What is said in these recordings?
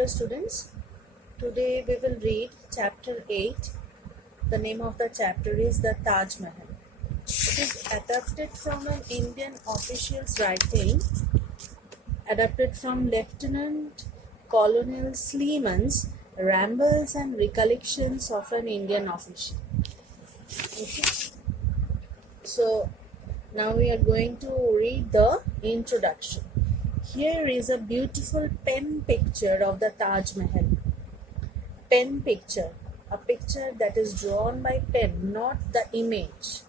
Hello students, today we will read chapter 8. The name of the chapter is the Taj Mahal. It is adapted from an Indian official's writing, adapted from Lieutenant Colonel Sleeman's Rambles and Recollections of an Indian Official. Okay. So now we are going to read the introduction. Here is a beautiful pen picture of the Taj Mahal. Pen picture, a picture that is drawn by pen, not the image.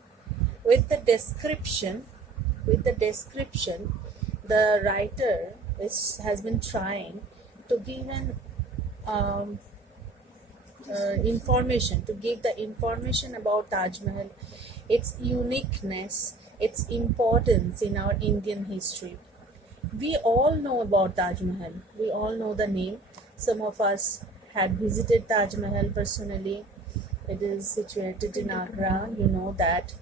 With the description, the writer has been trying to give an information, to give the information about Taj Mahal, its uniqueness, its importance in our Indian history. We all know about Taj Mahal. We all know the name. Some of us had visited Taj Mahal personally. It is situated in Agra, you know that.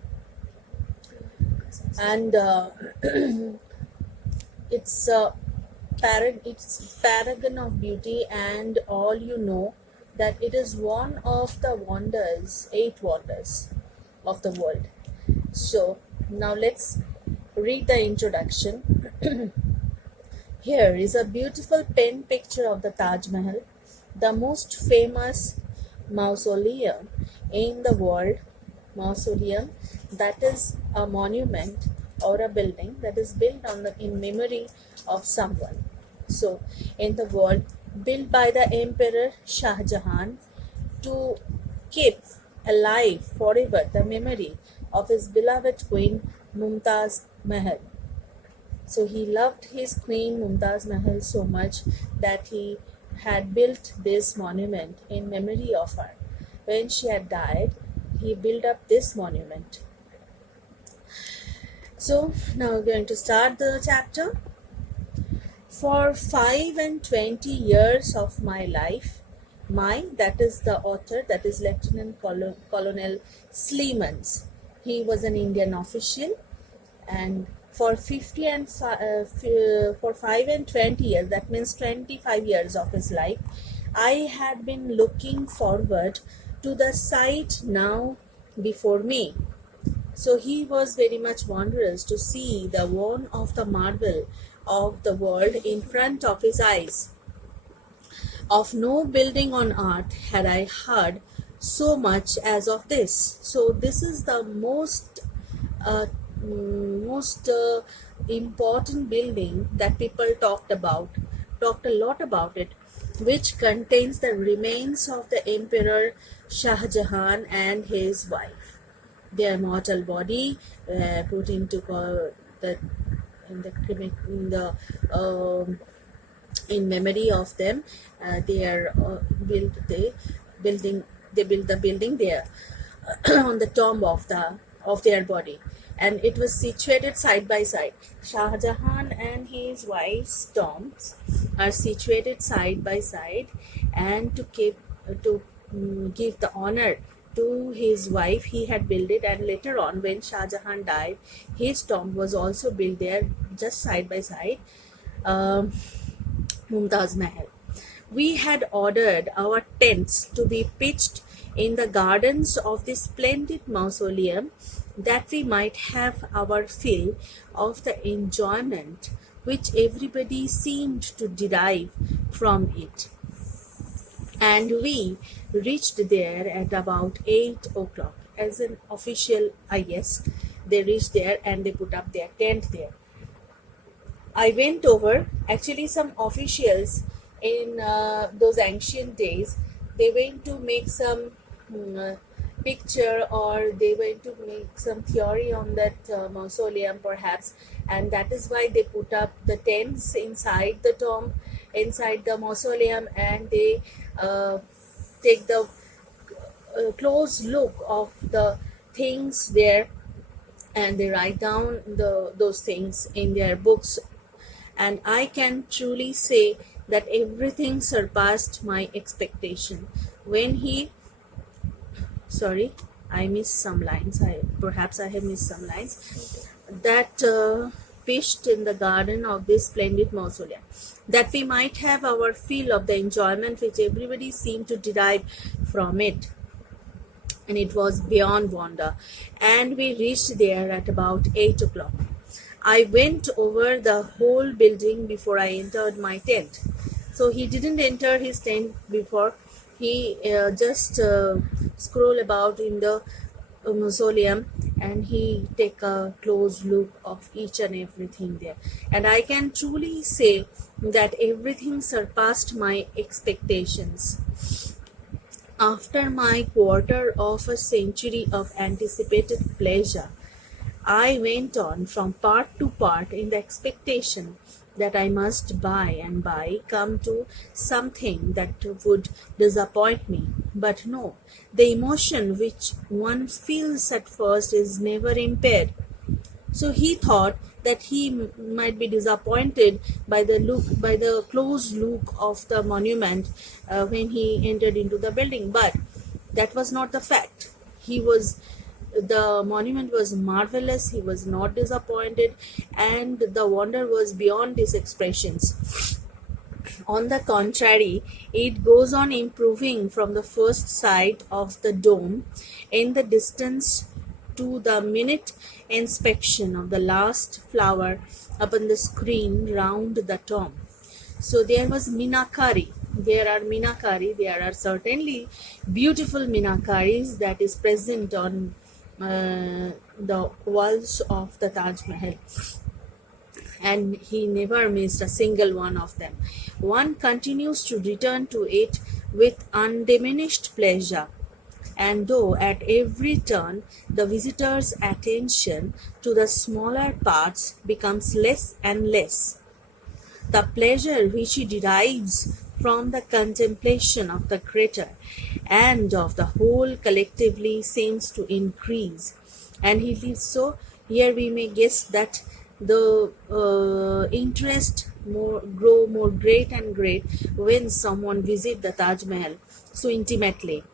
And it's paragon of beauty, and all you know that it is one of the wonders, 8 wonders of the world. So now let's read the introduction. Here is a beautiful pen picture of the Taj Mahal, the most famous mausoleum in the world. Mausoleum, that is a monument or a building that is built in memory of someone. So, in the world, built by the Emperor Shah Jahan to keep alive forever the memory of his beloved queen Mumtaz Mahal. So he loved his queen Mumtaz Mahal so much that he had built this monument in memory of her. When she had died, he built up this monument. So now we're going to start the chapter. For 25 years of my life, that is the author, that is Lieutenant Colonel Sleeman's. He was an Indian official, and for 5 and 20 years, that means 25 years of his life, I had been looking forward to the sight now before me. So he was very much wondrous to see the one of the marvel of the world in front of his eyes. Of no building on earth had I heard so much as of this. So this is the most important building that people talked a lot about it, which contains the remains of the Emperor Shah Jahan and his wife. Their mortal body put into in memory of them. They built the building there on the tomb of their body, and it was situated side by side. Shah Jahan and his wife's tombs are situated side by side, and to give the honor to his wife, he had built it, and later on when Shah Jahan died, his tomb was also built there just side by side. Mumtaz Mahal. We had ordered our tents to be pitched in the gardens of this splendid mausoleum, that we might have our fill of the enjoyment which everybody seemed to derive from it. And we reached there at about 8 o'clock. As an official, I guess, they reached there and they put up their tent there. I went over, actually some officials in those ancient days, they went to make some picture, or they went to make some theory on that mausoleum perhaps, and that is why they put up the tents inside the tomb, inside the mausoleum, and they take the close look of the things there, and they write down those things in their books. And I can truly say that everything surpassed my expectation. I missed some lines. Perhaps I have missed some lines. That pitched in the garden of this splendid mausoleum, that we might have our fill of the enjoyment which everybody seemed to derive from it. And it was beyond wonder. And we reached there at about 8 o'clock. I went over the whole building before I entered my tent. So he didn't enter his tent before. He just scroll about in the mausoleum, and he take a close look of each and everything there. And I can truly say that everything surpassed my expectations. After my quarter of a century of anticipated pleasure, I went on from part to part in the expectation that I must by and by come to something that would disappoint me. But no, the emotion which one feels at first is never impaired. So he thought that he might be disappointed by the close look of the monument when he entered into the building, but that was not the fact. The monument was marvelous. He was not disappointed, and the wonder was beyond his expressions. On the contrary, it goes on improving from the first sight of the dome in the distance to the minute inspection of the last flower upon the screen round the tomb. So there was minakari. There are certainly beautiful minakaris that is present on the walls of the Taj Mahal, and he never missed a single one of them. One continues to return to it with undiminished pleasure, and though at every turn the visitor's attention to the smaller parts becomes less and less, the pleasure which he derives from the contemplation of the greater and of the whole collectively seems to increase. And he lives so. Here we may guess that the interest grow more great and great when someone visit the Taj Mahal so intimately,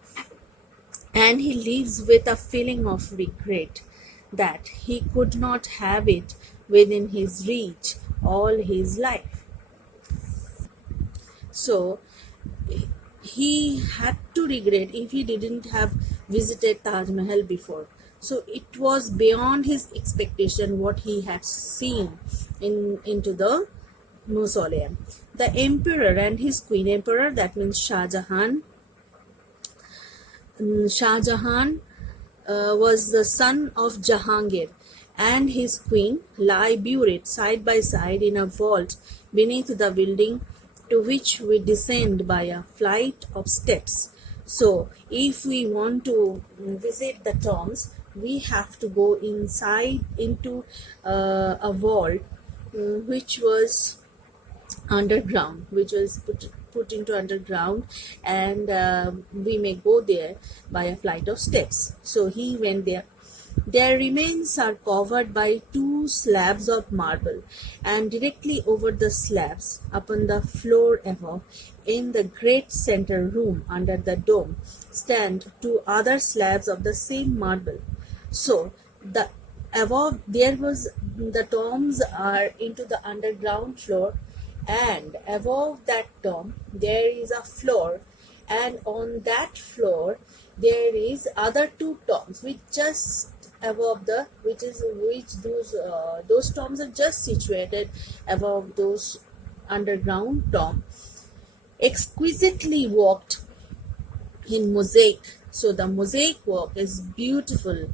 and he lives with a feeling of regret that he could not have it within his reach all his life. So he had to regret if he didn't have visited Taj Mahal before. So it was beyond his expectation what he had seen into the mausoleum. The emperor and his queen, emperor that means Shah Jahan. Shah Jahan was the son of Jahangir, and his queen lie buried side by side in a vault beneath the building, to which we descend by a flight of steps. So if we want to visit the tombs, we have to go inside into a vault which was underground, which was put into underground, and we may go there by a flight of steps. So he went there. Their remains are covered by two slabs of marble, and directly over the slabs, upon the floor above, in the great center room under the dome, stand two other slabs of the same marble. So the above there was the tombs are into the underground floor, and above that tomb there is a floor, and on that floor there is other two tombs which just above those tombs are just situated above those underground tomb, exquisitely worked in mosaic. So the mosaic work is beautiful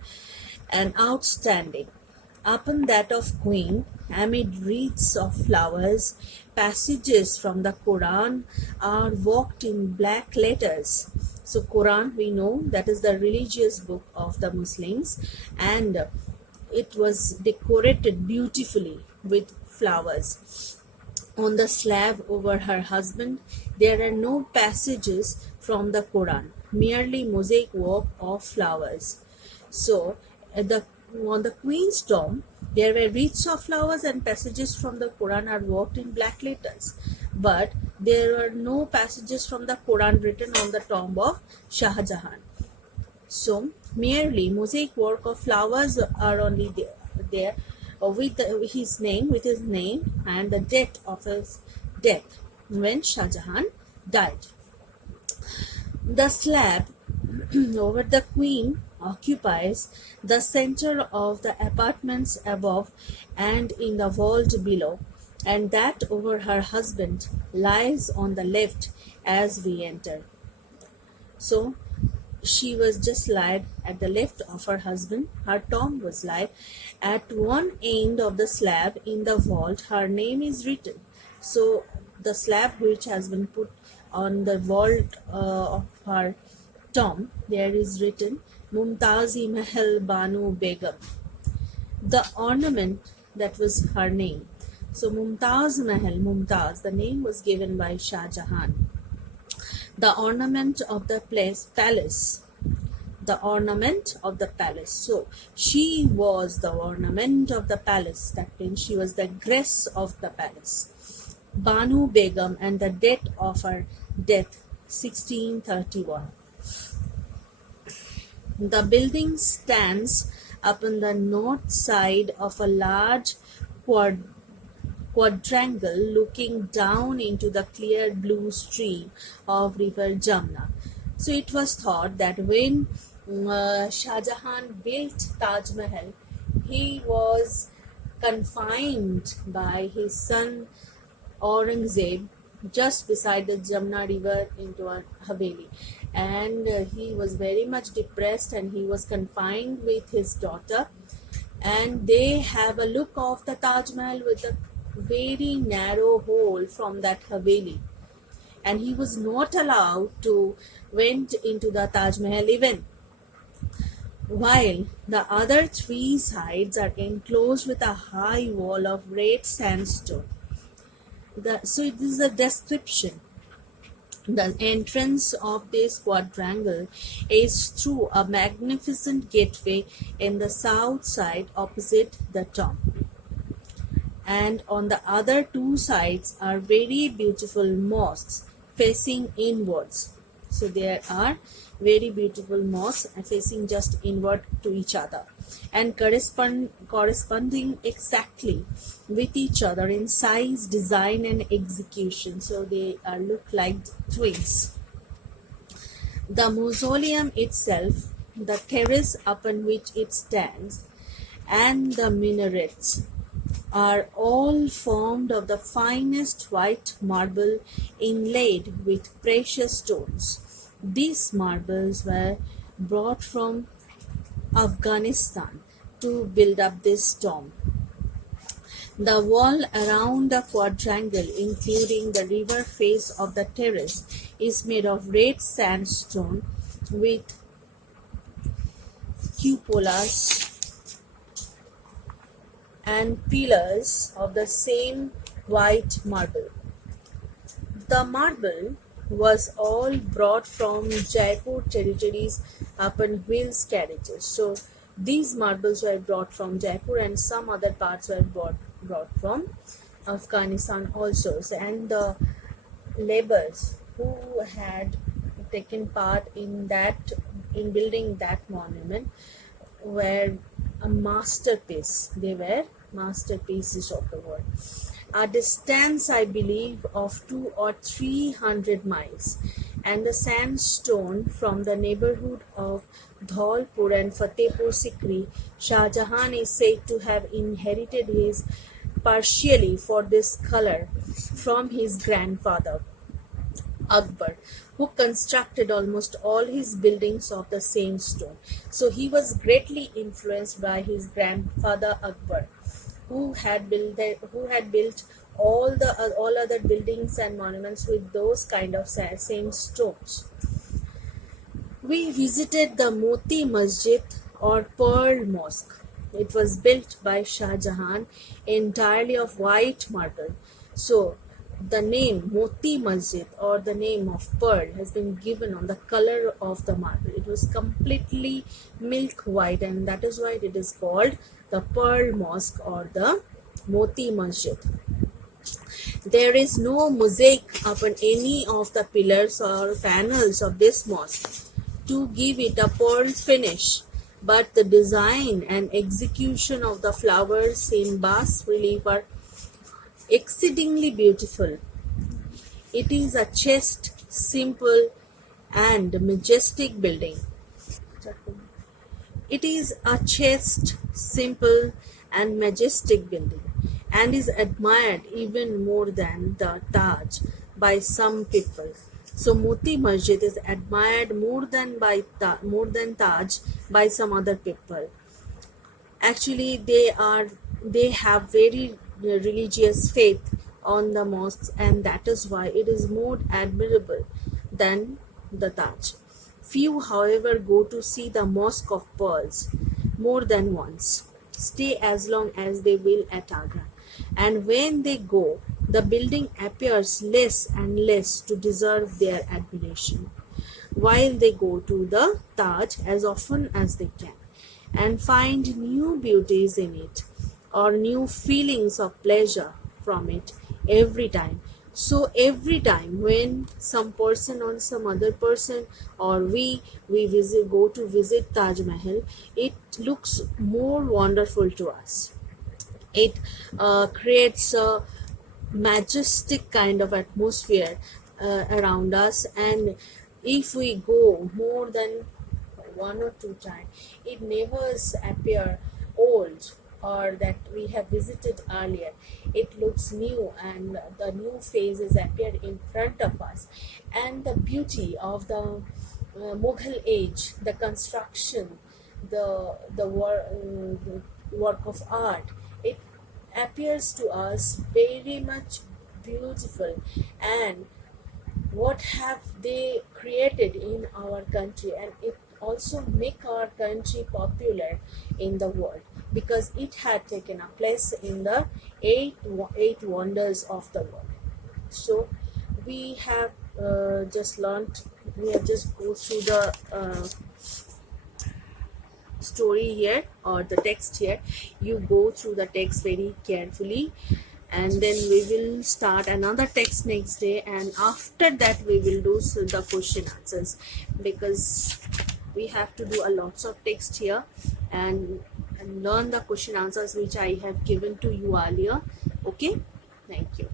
and outstanding. Upon that of Queen, amid wreaths of flowers, passages from the Quran are worked in black letters. So Quran, we know, that is the religious book of the Muslims, and it was decorated beautifully with flowers. On the slab over her husband, there are no passages from the Quran, merely mosaic work of flowers. So on the Queen's tomb, there were wreaths of flowers and passages from the Quran are worked in black letters, but there are no passages from the Quran written on the tomb of Shah Jahan. So merely mosaic work of flowers are only there. with his name and the date of his death when Shah Jahan died. The slab over the queen occupies the center of the apartments above and in the vault below, and that over her husband lies on the left as we enter. So she was just laid at the left of her husband. Her tomb was laid at one end of the slab in the vault. Her name is written. So the slab which has been put on the vault of her tomb, there is written Mumtaz Mahal Banu Begum. The ornament, that was her name. So Mumtaz Mahal, Mumtaz, the name was given by Shah Jahan. The ornament of the palace. The ornament of the palace. So she was the ornament of the palace. That means she was the grace of the palace. Banu Begum, and the date of her death 1631. The building stands upon the north side of a large quadrangle looking down into the clear blue stream of river Jamna. So it was thought that when Shah Jahan built Taj Mahal, he was confined by his son Aurangzeb just beside the Jamna river into a Haveli, and he was very much depressed and he was confined with his daughter, and they have a look of the Taj Mahal with a very narrow hole from that Haveli, and he was not allowed to went into the Taj Mahal even, while the other three sides are enclosed with a high wall of red sandstone. So it is a description. The entrance of this quadrangle is through a magnificent gateway in the south side opposite the tomb, and on the other two sides are very beautiful mosques facing inwards. So there are very beautiful mosques facing just inward to each other and corresponding exactly with each other in size, design and execution. So they look like twins. The mausoleum itself, the terrace upon which it stands, and the minarets are all formed of the finest white marble inlaid with precious stones. These marbles were brought from Afghanistan to build up this tomb. The wall around the quadrangle, including the river face of the terrace, is made of red sandstone with cupolas and pillars of the same white marble. The marble was all brought from Jaipur territories upon wheels carriages. So these marbles were brought from Jaipur, and some other parts were brought from Afghanistan also. So, and the laborers who had taken part in building that monument were a masterpiece. They were masterpieces of the world. A distance, I believe, of 200 or 300 miles, and the sandstone from the neighborhood of Dholpur and Fatehpur Sikri, Shah Jahan is said to have inherited his partially for this color from his grandfather Akbar, who constructed almost all his buildings of the same stone. So he was greatly influenced by his grandfather Akbar, who had built all other buildings and monuments with those kind of same stones. We visited the Moti Masjid or Pearl Mosque. It was built by Shah Jahan entirely of white marble. So the name Moti Masjid or the name of pearl has been given on the color of the marble. It was completely milk white, and that is why it is called the Pearl Mosque or the Moti Masjid. There is no mosaic upon any of the pillars or panels of this mosque to give it a pearl finish, but the design and execution of the flowers in bas relief are exceedingly beautiful. It is a chaste, simple, and majestic building. It is a chaste, simple, and majestic building, and is admired even more than the Taj by some people. So Moti Masjid is admired more than Taj by some other people. Actually, they have very religious faith on the mosques, and that is why it is more admirable than the Taj. Few, however, go to see the Mosque of Pearls more than once, stay as long as they will at Agra, and when they go, the building appears less and less to deserve their admiration, while they go to the Taj as often as they can and find new beauties in it or new feelings of pleasure from it every time. So every time when some person or some other person or we go to visit Taj Mahal, it looks more wonderful to us. It creates a majestic kind of atmosphere around us, and if we go more than one or two times, it never appear old or that we have visited earlier. It looks new, and the new phases appear in front of us, and the beauty of the Mughal age, the construction, the work of art, it appears to us very much beautiful, and what have they created in our country, and it also make our country popular in the world because it had taken a place in the eight wonders of the world. So we have just learned, we have just go through the story here or the text here. You go through the text very carefully, and then we will start another text next day, and after that we will do the question answers, because we have to do a lots of text here and learn the question answers which I have given to you earlier. Okay, thank you.